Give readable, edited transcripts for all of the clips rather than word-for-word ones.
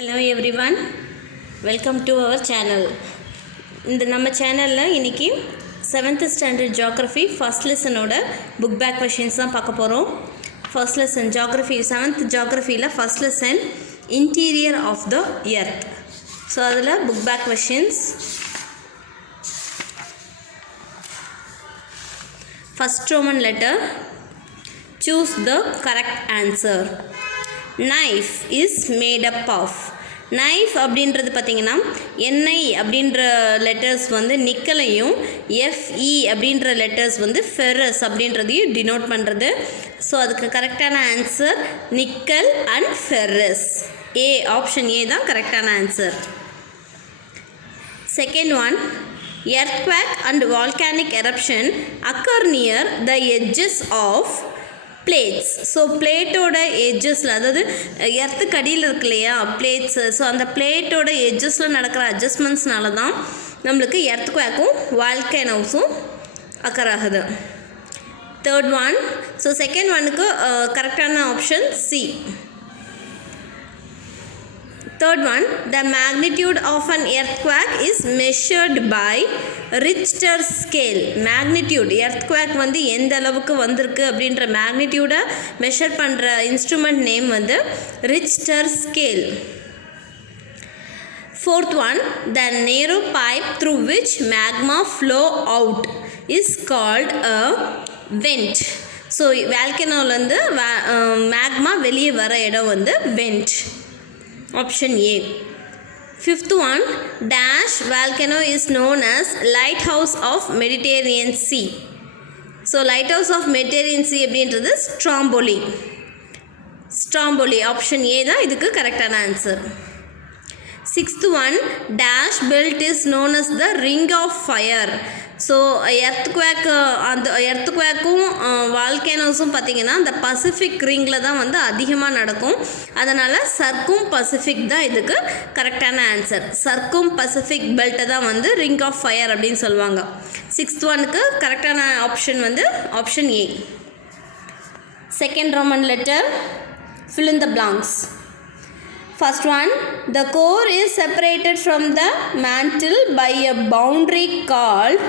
Hello everyone, welcome to our channel. இந்த நம்ம சேனலில் இன்றைக்கி 7th standard geography first lesson ஓட book back questions தான் பார்க்க போகிறோம். First lesson geography 7th geographyயில் first lesson interior of the earth. So அதில் book back questions. First Roman letter, choose the correct answer. Knife is made up of. Nife அப்படின்றது பார்த்திங்கன்னா N I அப்படின்ற letters வந்து நிக்கலையும் F E அப்படின்ற லெட்டர்ஸ் வந்து ferrous அப்படின்றதையும் denote பண்ணுறது. ஸோ அதுக்கு கரெக்டான answer nickel and ferrous. Option A தான் கரெக்டான answer. Second one, earthquake and volcanic eruption occur near the edges of plates. So பிளேட்டோட எட்ஜஸில், அதாவது எர்த்துக்கு அடியில் இருக்கு இல்லையா பிளேட்ஸு, ஸோ அந்த பிளேட்டோட எட்ஜஸில் நடக்கிற அட்ஜஸ்ட்மெண்ட்ஸ்னால தான் நம்மளுக்கு எர்த்குவேக்கும் வால்கேனோஸும் அக்கர் ஆகுது. தேர்ட் ஒன், ஸோ செகண்ட் ஒனுக்கு கரெக்டான option C. Third one, the magnitude of an earthquake is measured by Richter scale. Magnitude, earthquake வந்து எந்த அளவுக்கு வந்திருக்கு அப்படின்ற மேக்னிடியூடை மெஷர் பண்ணுற இன்ஸ்ட்ருமெண்ட் நேம் வந்து Richter scale. Fourth one, the narrow pipe through which magma flow out is called a vent. So வேல்கனோலேருந்து magma வெளியே வர இடம் வந்து vent. Option A. Fifth one, dash volcano is known as lighthouse of Mediterranean Sea. So lighthouse of Mediterranean Sea அப்படின்றது Stromboli. Stromboli option A தான் இதுக்கு கரெக்டான answer. Sixth one, dash belt is known as the ring of fire. So earthquake, அந்த எர்த்குவேக்கும் வால்கேனோஸும் பார்த்திங்கன்னா அந்த Pacific ரிங்கில் தான் வந்து அதிகமாக நடக்கும். அதனால் சர்க்கும் பசிஃபிக் தான் இதுக்கு கரெக்டான ஆன்சர். சர்க்கும் பசிஃபிக் பெல்ட்டை தான் வந்து ரிங் ஆஃப் ஃபயர் அப்படின்னு சொல்லுவாங்க. சிக்ஸ்த் ஒனுக்கு கரெக்டான ஆப்ஷன் வந்து option A. Second Roman letter, fill in the blanks. First one, the core is separated from the mantle by a boundary called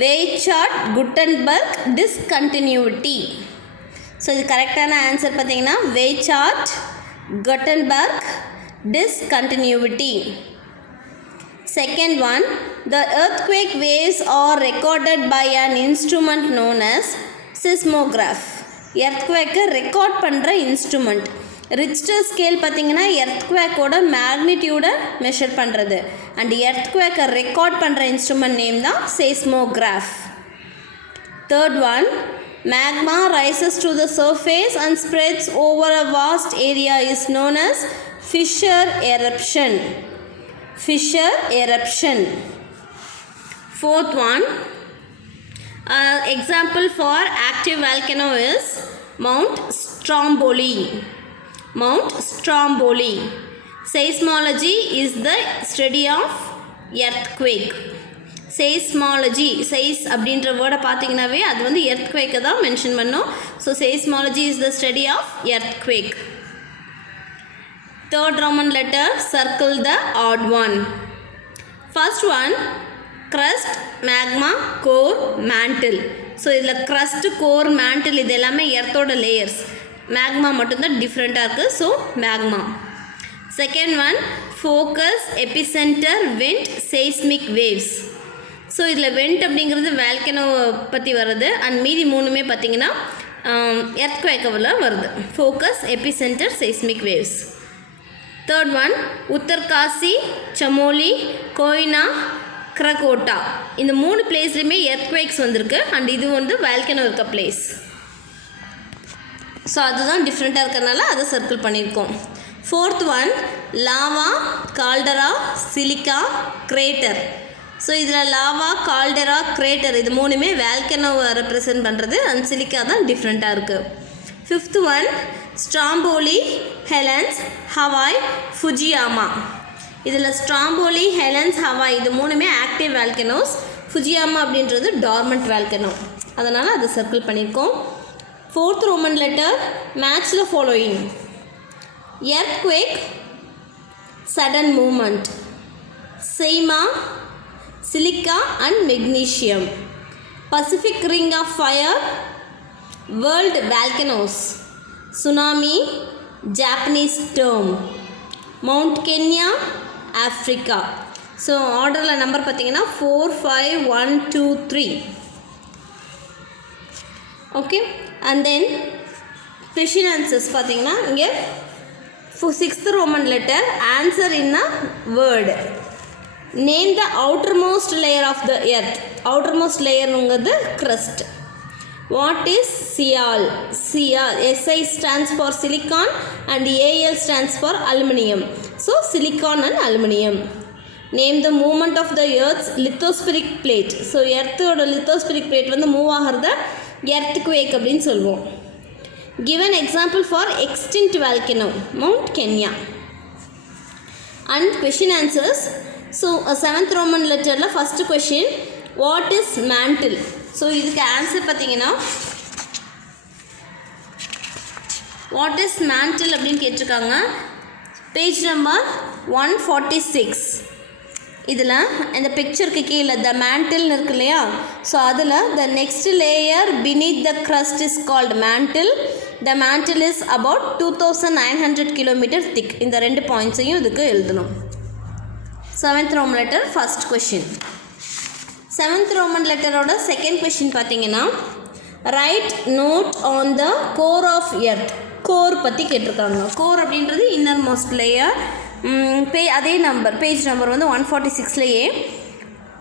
Weizsäcker-Gutenberg discontinuity. So இது கரெக்டான ஆன்சர் பார்த்தீங்கன்னா Weizsäcker-Gutenberg discontinuity. Second one, the earthquake waves are recorded by an instrument known as seismograph. earthquake record பண்ணுற instrument. Richter scale பார்த்திங்கன்னா எர்த்குவேக்கோட மேக்னிடியூடை measure பண்ணுறது. And எர்த்குவேக்கை record பண்ணுற instrument name தான் seismograph. Third one, magma rises to the surface and spreads over a vast area is known as fissure eruption. Fissure eruption. Fourth one, example for active volcano is Mount Stromboli. Mount Stromboli. Seismology is the study of earthquake. Seismology, seis அப்படின்ற வேர்டை பார்த்தீங்கன்னாவே அது வந்து earthquake தான் mention பண்ணோம். So seismology is the study of earthquake. Third Roman letter, circle the odd one. First one, crust, magma, core, mantle. So இதில் crust, core, mantle இது எல்லாமே எர்த்தோட லேயர்ஸ். மேக்மா மட்டும்தான் டிஃப்ரெண்ட்டாக இருக்குது. So magma. Second one, focus, epicentre, vent, seismic waves. So இதில் vent அப்படிங்கிறது volcano பற்றி வருது. அண்ட் மீதி மூணுமே பார்த்திங்கன்னா எர்த்குவேக்கில் வருது. Focus, epicentre, seismic waves. Third one, Uttarkashi, Chamoli, Koyna, Krakatoa. இந்த மூணு பிளேஸ்லையுமே எர்த்குவேக்ஸ் வந்திருக்கு. அண்ட் இது வந்து வேல்கனோ இருக்க பிளேஸ். ஸோ அதுதான் டிஃப்ரெண்ட்டாக இருக்கிறதுனால அதை சர்க்கிள் பண்ணியிருக்கோம். Fourth one, lava, caldera, silica, crater. So இதில் லாவா, கால்டரா, கிரேட்டர் இது மூணுமே வேல்கனோவை ரெப்ரசன்ட் பண்ணுறது. அண்ட் சிலிக்கா தான் டிஃப்ரெண்ட்டாக இருக்குது. Fifth one, Stromboli, Helens, Hawaii, Fujiyama. இதில் ஸ்ட்ராம்போலி, ஹெலன்ஸ், ஹவாய் இது மூணுமே ஆக்டிவ் வேல்கனோஸ். ஃபுஜியாமா அப்படின்றது டார்மண்ட் வேல்கனோ. அதனால் அதை சர்க்கிள் பண்ணியிருக்கோம். 4th Roman letter, match the following. Earthquake, sudden movement. Seima, silica and magnesium. Pacific ring of fire, world volcanoes. Tsunami, Japanese term. Mount Kenya, Africa. So ஆர்டரில் number பார்த்தீங்கன்னா 4, 5, 1, 2, 3. Okay. And then question answers பார்த்தீங்கன்னா இங்கே 6th Roman letter, answer in a word. Name the outermost layer of the earth. Outermost layer உங்கிறது crust. What is Sial? Sial, Si stands for silicon and Al stands for aluminium. So silicon and aluminium. Name the movement of the earth's lithospheric plate. So earthோட lithospheric plate வந்து move ஆகிறத earthquake அப்படின்னு சொல்லுவோம். Give an example for extinct volcano. Mount Kenya. And question answers. So 7th Roman letterல first question, what is mantle? So இதுக்கு answer பார்த்தீங்கன்னா what is mantle அப்படின்னு கேட்டிருக்காங்க. Page number 146. இதில் இந்த பிக்சருக்கு கீழே த மேண்டில்னு இருக்கு இல்லையா, ஸோ அதில் the next layer beneath the crust is called mantle. The mantle is about 2900 km thick. இந்த 2 பாயிண்ட்ஸையும் இதுக்கு எழுதணும். 7th Roman letter first question. 7th Roman letteரோட செகண்ட் கொஷின் பார்த்தீங்கன்னா right note on the core of earth. Core பற்றி கேட்டிருக்காங்க. Core அப்படின்றது inner most layer. அதே number page number வந்து 146லேயே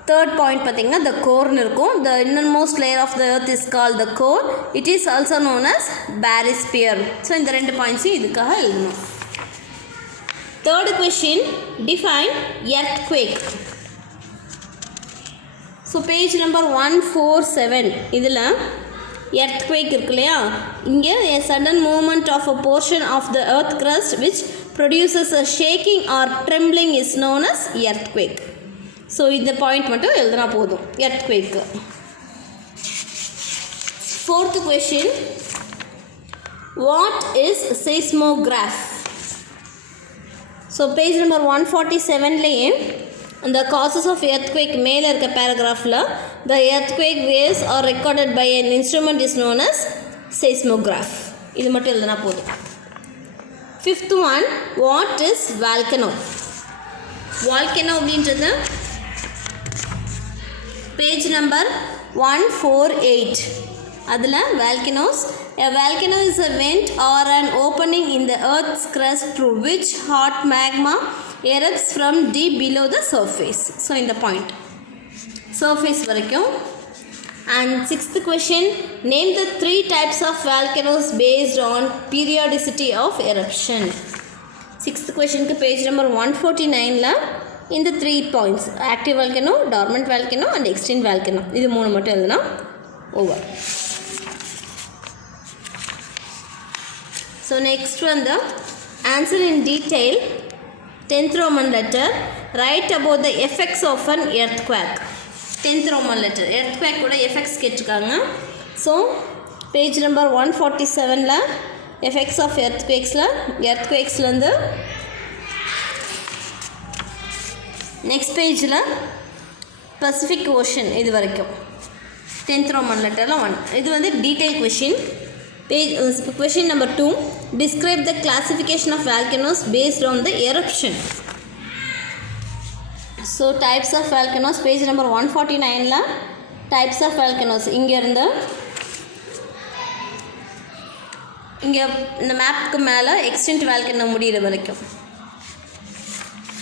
3rd பாயிண்ட் பார்த்தீங்கன்னா த கோர்னு இருக்கும். The inner most layer of the earth is call the core. It is also known as barysphere. So இந்த 2 பாயிண்ட்ஸையும் இதுக்காக எழுதணும். 3rd question, define earthquake. So page number 147 இதில் எர்த்குவேக் இருக்கு இல்லையா, இங்கே a sudden movement of a portion of the earth crust which produces a shaking or trembling is known as earthquake. So இந்த point மட்டும் எழுதுனா போதும் எர்த்குவேக்கு. 4th question, what is seismograph? So page number 147லேயே அந்த காசஸ் ஆஃப் எர்த்குவேக் மேலே இருக்க பேராகிராஃபில் the earthquake waves are recorded by an instrument is known as seismograph. இது மட்டும் எழுதுனா போதும். 5th one, what is volcano? Volcano அப்படின்றது பேஜ் நம்பர் 148. அதில் volcanoes, a volcano is a vent or an opening in the earth's crust through which hot magma erupts from deep below the surface. So in the point surface வரைக்கும். And 6th question, name the 3 types of volcanoes based on periodicity of eruption. 6th questionக்கு page number 149ல இந்த 3 points, active volcano, dormant volcano and extinct volcano, இது 3 மட்டும் எழுதுனா over. So next one, the answer in detail. 10th Roman letter, write about the effects of an earthquake. 10th Roman letter, earthquake ஓட effects கேட்டிருக்காங்க. So page number 147ல effects of earthquakesலேருந்து next பேஜில் Pacific Ocean இது வரைக்கும் 10th Roman letterல 1. இது வந்து detail question. Question number 2, describe the classification of volcanoes based on the eruption. So types of volcanoes, page number 149ல types of volcanoes இங்கே இருந்து இங்கே இந்த மேப்புக்கு மேலே extinct volcano முடிகிற வரைக்கும்.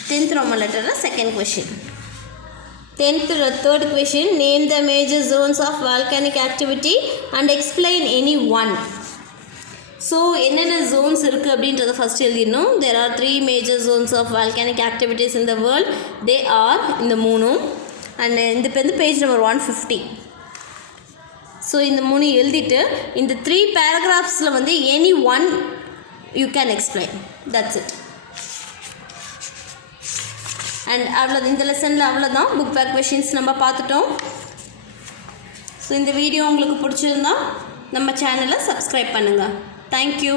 10th Roman letter second question. 3rd question, name the major zones of volcanic activity and explain any one. ஸோ என்னென்ன zones இருக்குது அப்படின்றத ஃபஸ்ட் எழுதிடணும். There are 3 major zones of volcanic activities in the world. They are இந்த 3. And இந்த வந்து page number 150. So இந்த 3 எழுதிட்டு இந்த 3 பேராகிராஃப்ஸில் வந்து any one you can explain. That's it. And அவ்வளோ இந்த லெசனில் அவ்வளோதான். புக் பேக் கொஷின்ஸ் நம்ம பார்த்துட்டோம். ஸோ இந்த வீடியோ உங்களுக்கு பிடிச்சிருந்தா நம்ம சேனலை சப்ஸ்கிரைப் பண்ணுங்கள். தேங்க்யூ.